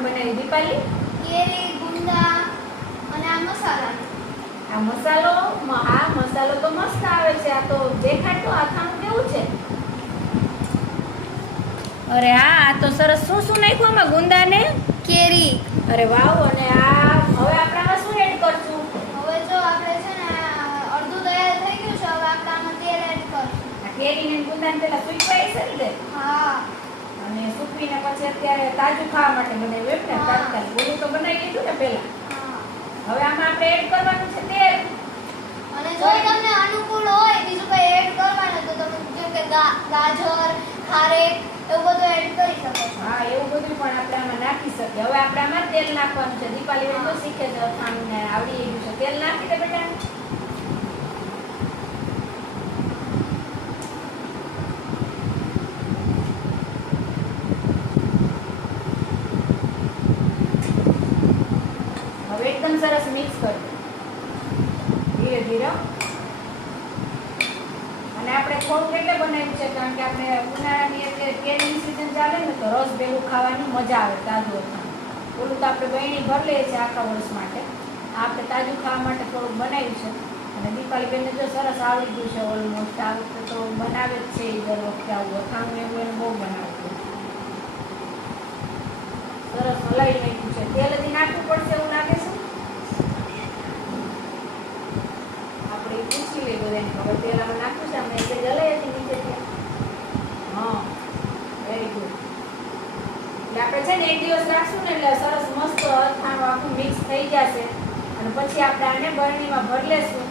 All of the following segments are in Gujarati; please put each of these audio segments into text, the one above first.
અથાણું બનાવ્યું દીપાલી? કેરી, ગુંદા અને આ મસાલા. આ મસાલો તો મસ્ત આવે છે. આ તો દેખાય તો અથાણું કેવું છે. અરે હા, આ તો સરસ. શું નાખ્યું આમાં? ગુંદા ને કેરી. અરે વાવ. અને આ હવે આપણે આમાં શું એડ કરશું? હવે જો આપણે છે ને અડધું તૈયાર થઈ ગયું છે. હવે આપણે આમાં તેલ એડ કરશું. આ કેરી ને ગુંદા ને પેલા સૂકવાય છે ને? હા. અને સૂકવીને પછી અત્યારે તાજું ખાવા માટે બનાવ્યું એમ ને? હા. તાત્કાલિક ઓલું તો બનાવી લીધું ને પેલા. હા. હવે આમાં આપણે એડ કરવાનું છે તેલ. અને જો તમને અનુકૂળ હોય બીજું કંઈ એડ કરવાનું તો તમે જેમ કે ગાજર, ખારેક એવું બધું એડ કરી શકો છો. હા, એવું બધું પણ આપણે આમાં નાખી શકીએ. હવે આપણે આમાં તેલ નાખવાનું છે. દીપાલી બેન તો શીખે છે અથાણું ને આવડી ગયું છે. તેલ નાખી દે બેટા. હવે એકદમ સરસ મિક્સ કરી દે. ધીરે ધીરે. અને આપણે થોડુંક એટલે બનાવ્યું છે કારણ કે આપણે ઉનાળાની એટલે કેરીની સિઝન ચાલે ને તો રસ ભેગું ખાવાની મજા આવે તાજું અથાણું. ઓલું તો આપણે બહેણી ભરી લઈએ છીએ આખા વર્ષ માટે. આ આપણે તાજું ખાવા માટે થોડુંક બનાવ્યું છે. અને દીપાલી બેનને જો સરસ આવડી ગયું છે ઓલમોસ્ટ. આ વખતે તો બનાવે જ છે એ દર વખતે આવું અથાણું એવું એને બહુ બનાવતું. સરસ હલાવી નાખ્યું છે. તેલ હજી નાખવું પડશે એવું લાગે છે. આપણે પૂછી લઈએ બધાને ખબર. તેલ આમાં નાખ્યું છે. અમે એટલે જલાઈ હતી નીચેથી. હા, વેરી ગુડ. એટલે આપણે છે ને એક દિવસ રાખશું ને એટલે સરસ મસ્ત અથાણું આખું મિક્સ થઈ જશે. અને પછી આપણે આને બરણીમાં ભરી લેશું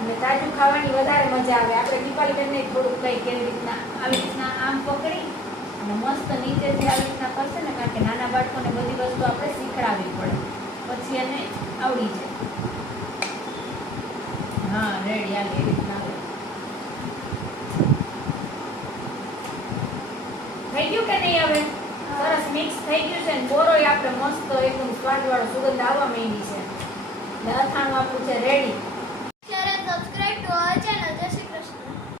અને તાજું ખાવાની વધારે મજા આવે. આપણે દીપાલી બેનને થોડુંક કંઈ કેવી રીતના આવી રીતના આમ પકડી અને મસ્ત નીચેથી આવી રીતના કરશે ને કારણ કે નાના બાળકોને બધી વસ્તુ આપણે શીખડાવવી પડે પછી એને આવડી જાય. હા, રેડી. આ એવી રીતના થઈ ગયું કે નહીં? હવે સરસ મિક્સ થઈ ગયું છે ને બોરોય આપણે મસ્ત એકદમ સ્વાદવાળો સુગંધ આવવા માંડી છે. એટલે અથાણું આપણું છે ready. Subscribe to our channel.